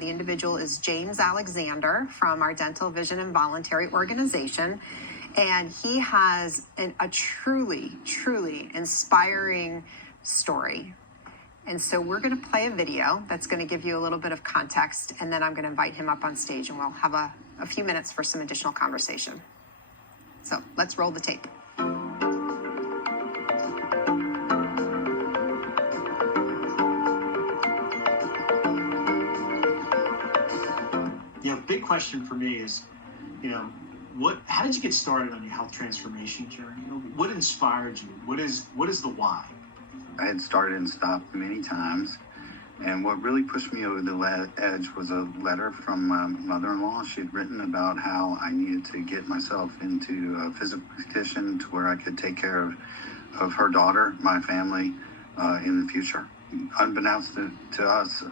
The individual is James Alexander from our Dental Vision and Voluntary Organization. And he has a truly, truly inspiring story. And so we're going to play a video that's going to give you a little bit of context, and then I'm going to invite him up on stage, and we'll have a few minutes for some additional conversation. So let's roll the tape. Big question for me is, how did you get started on your health transformation journey? What inspired you? What is the why? I had started and stopped many times, and what really pushed me over the edge was a letter from my mother-in-law. She had written about how I needed to get myself into a physical condition to where I could take care of her daughter, my family, in the future. Unbeknownst to us,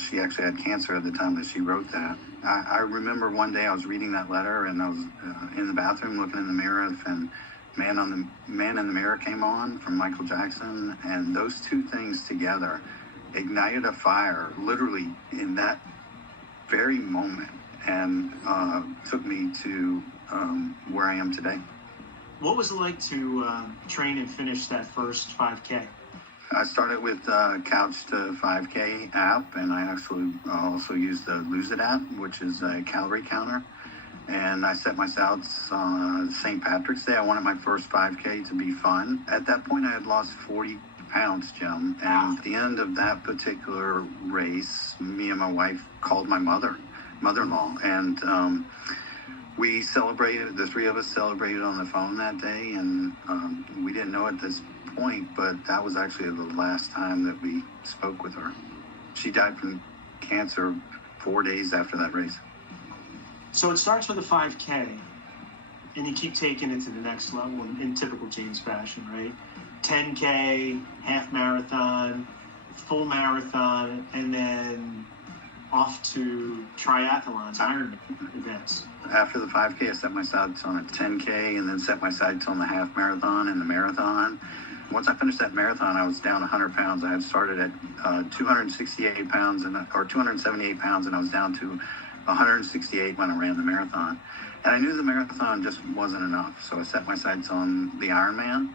she actually had cancer at the time that she wrote that. I remember one day I was reading that letter, and I was in the bathroom looking in the mirror, and Man in the Mirror came on from Michael Jackson, and those two things together ignited a fire literally in that very moment, and took me to where I am today. What was it like to train and finish that first 5K? I started with Couch to 5K app, and I actually also used the Lose It app, which is a calorie counter. And I set my sights on St. Patrick's Day. I wanted my first 5K to be fun. At that point, I had lost 40 pounds, Jim. And at the end of that particular race, me and my wife called my mother-in-law, and we celebrated. The three of us celebrated on the phone that day, and we didn't know at this point, but that was actually the last time that we spoke with her. She died from cancer 4 days after that race. So it starts with a 5K, and you keep taking it to the next level in typical James fashion, right? 10K, half marathon, full marathon, and then off to triathlons, Ironman events. After the 5K, I set my sights on a 10K, and then set my sights on the half marathon and the marathon. Once I finished that marathon, I was down 100 pounds. I had started at 268 pounds or 278 pounds, and I was down to 168 when I ran the marathon. And I knew the marathon just wasn't enough, so I set my sights on the Ironman,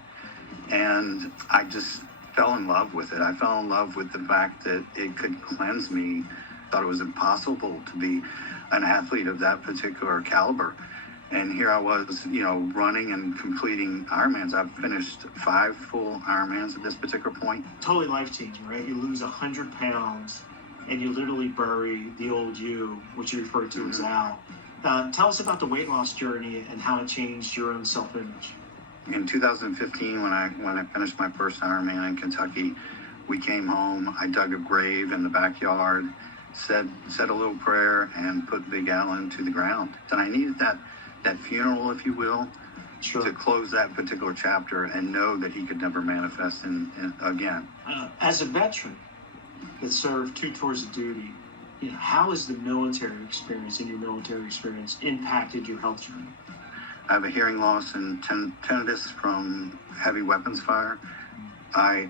and I just fell in love with it. I fell in love with the fact that it could cleanse me. I thought it was impossible to be an athlete of that particular caliber. And here I was, running and completing Ironmans. I've finished 5 full Ironmans at this particular point. Totally life-changing, right? You lose 100 pounds, and you literally bury the old you, which you refer to as Al. Tell us about the weight loss journey and how it changed your own self-image. In 2015, when I finished my first Ironman in Kentucky, we came home. I dug a grave in the backyard, said a little prayer, and put Big Al into the ground. And I needed that funeral, if you will, Sure. to close that particular chapter and know that he could never manifest in again. As a veteran that served 2 tours of duty, how has the military experience and your military experience impacted your health journey? I have a hearing loss and tinnitus from heavy weapons fire. I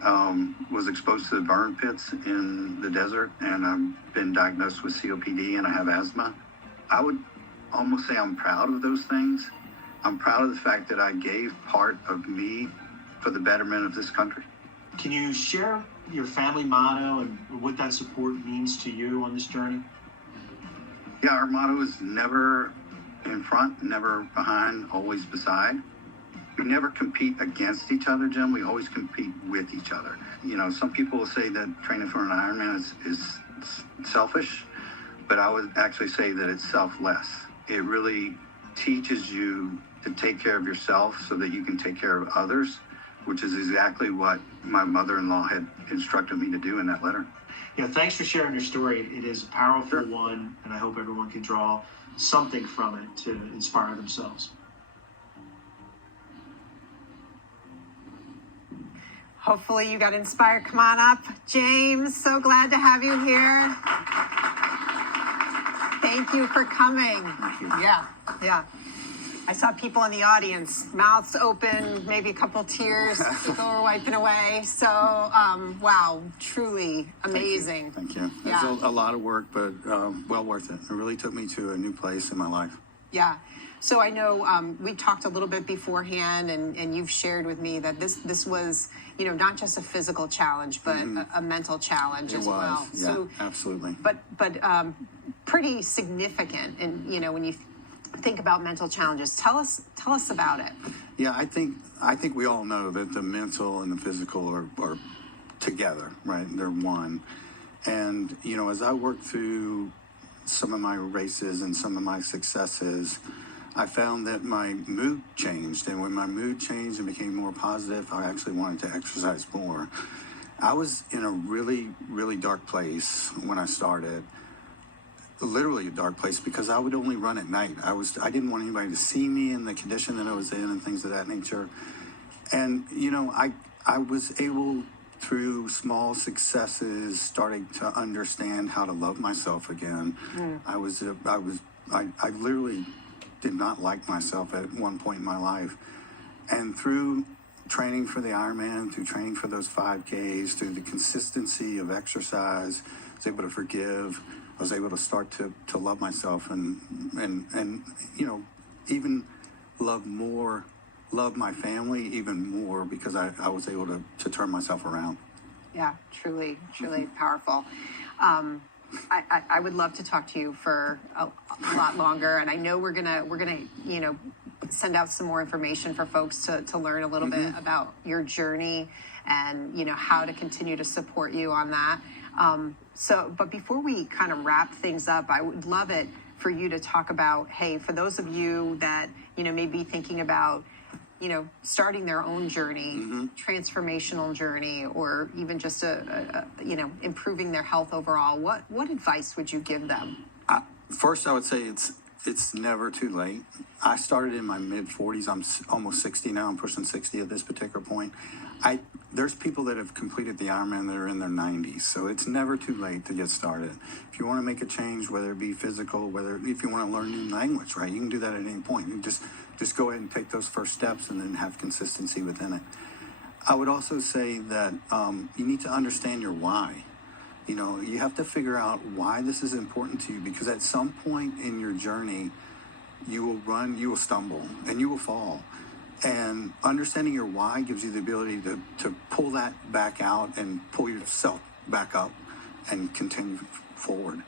was exposed to the burn pits in the desert, and I've been diagnosed with COPD, and I have asthma. I would almost say I'm proud of those things. I'm proud of the fact that I gave part of me for the betterment of this country. Can you share your family motto and what that support means to you on this journey? Yeah, our motto is never in front, never behind, always beside. We never compete against each other, Jim. We always compete with each other. Some people will say that training for an Ironman is selfish, but I would actually say that it's selfless. It really teaches you to take care of yourself so that you can take care of others, which is exactly what my mother-in-law had instructed me to do in that letter. Thanks for sharing your story. It is a powerful one, and I hope everyone can draw something from it to inspire themselves. Hopefully you got inspired. Come on up, James. So glad to have you here. Thank you for coming. Thank you. Yeah. I saw people in the audience, mouths open, maybe a couple tears, people were wiping away. So, wow, truly amazing. Thank you. Yeah. It's a lot of work, but well worth it. It really took me to a new place in my life. Yeah. So I know we talked a little bit beforehand, and you've shared with me that this was, not just a physical challenge, but a mental challenge as well. Yeah, So, absolutely. but pretty significant. And when you think about mental challenges, tell us about it. Yeah, I think we all know that the mental and the physical are together, right? They're one. And as I work through some of my races and some of my successes, I found that my mood changed. And when my mood changed and became more positive, I actually wanted to exercise more. I was in a really, really dark place when I started. Literally a dark place, because I would only run at night. I didn't want anybody to see me in the condition that I was in and things of that nature. And, I was able, through small successes, starting to understand how to love myself again. I literally did not like myself at one point in my life. And through training for the Ironman, through training for those 5Ks, through the consistency of exercise, I was able to forgive. I was able to start to love myself and even love my family even more, because I was able to turn myself around. Yeah, truly powerful. I would love to talk to you for a lot longer, and I know we're gonna send out some more information for folks to learn a little bit about your journey and how to continue to support you on that. But before we kind of wrap things up, I would love it for you to talk about, hey, for those of you that may be thinking about starting their own journey, transformational journey, or even just improving their health overall, what advice would you give them? First, I would say it's never too late. I started in my mid 40s. I'm almost 60 now. I'm pushing 60 at this particular point. There's people that have completed the Ironman that are in their 90s, so it's never too late to get started. If you want to make a change, whether it be physical, if you want to learn a new language, right, you can do that at any point. You just go ahead and take those first steps and then have consistency within it. I would also say that you need to understand your why. You have to figure out why this is important to you, because at some point in your journey, you will run, you will stumble, and you will fall. And understanding your why gives you the ability to pull that back out and pull yourself back up and continue forward.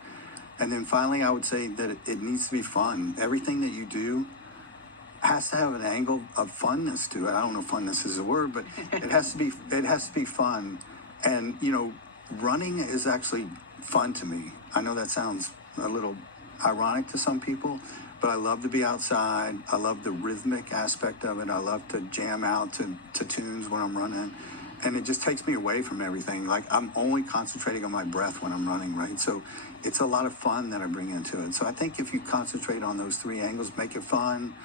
And then finally, I would say that it needs to be fun. Everything that you do has to have an angle of funness to it. I don't know if funness is a word, but it has to be fun. And running is actually fun to me. I know that sounds a little ironic to some people, but I love to be outside. I love the rhythmic aspect of it. I love to jam out to tunes when I'm running. And it just takes me away from everything. Like, I'm only concentrating on my breath when I'm running, right? So it's a lot of fun that I bring into it. So I think if you concentrate on those three angles, make it fun,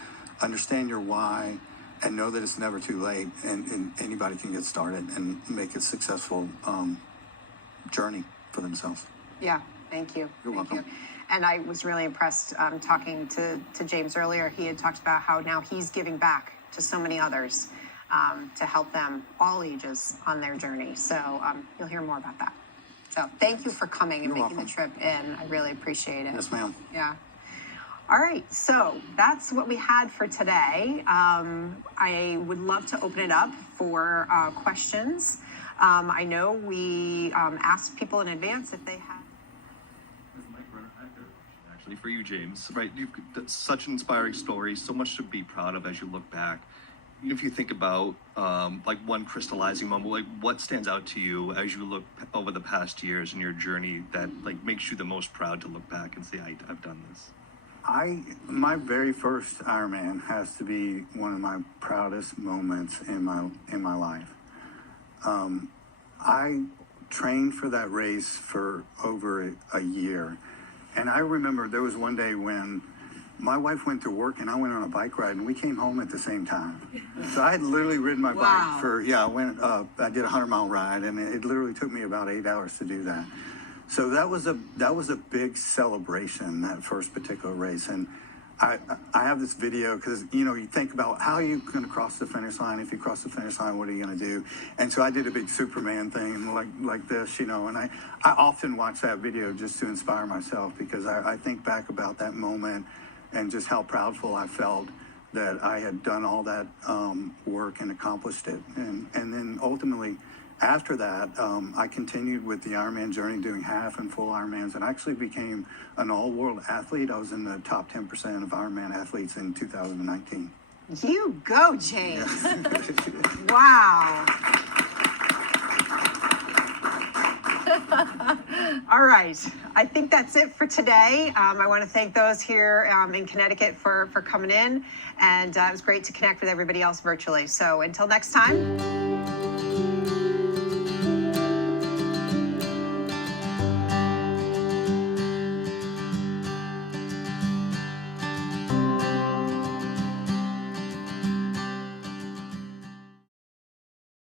understand your why, and know that it's never too late, and anybody can get started and make a successful journey for themselves. Yeah, thank you. You're welcome. And I was really impressed talking to James earlier. He had talked about how now he's giving back to so many others to help them, all ages, on their journey. So you'll hear more about that. So thank you for coming and making the trip in. I really appreciate it. Yes, ma'am. Yeah. All right, so that's what we had for today. I would love to open it up for questions. I know we asked people in advance if they had. Actually, for you, James, right? You've got such an inspiring story, so much to be proud of as you look back. If you think about like one crystallizing moment, like what stands out to you as you look over the past years in your journey that like makes you the most proud to look back and say, I've done this? My very first Ironman has to be one of my proudest moments in my life. I trained for that race for over a year, and I remember there was one day when my wife went to work and I went on a bike ride, and we came home at the same time. So I had literally ridden my bike for I did a 100-mile ride, and it literally took me about 8 hours to do that. So that was a big celebration, that first particular race. And I have this video because, you know, you think about how are you going to cross the finish line? If you cross the finish line, what are you going to do? And so I did a big Superman thing like this, you know, and I often watch that video just to inspire myself because I think back about that moment and just how proudful I felt that I had done all that work and accomplished it. And then ultimately, after that, I continued with the Ironman journey, doing half and full Ironmans, and actually became an all-world athlete. I was in the top 10% of Ironman athletes in 2019. You go, James. Wow. All right. I think that's it for today. I want to thank those here in Connecticut for coming in. And it was great to connect with everybody else virtually. So until next time.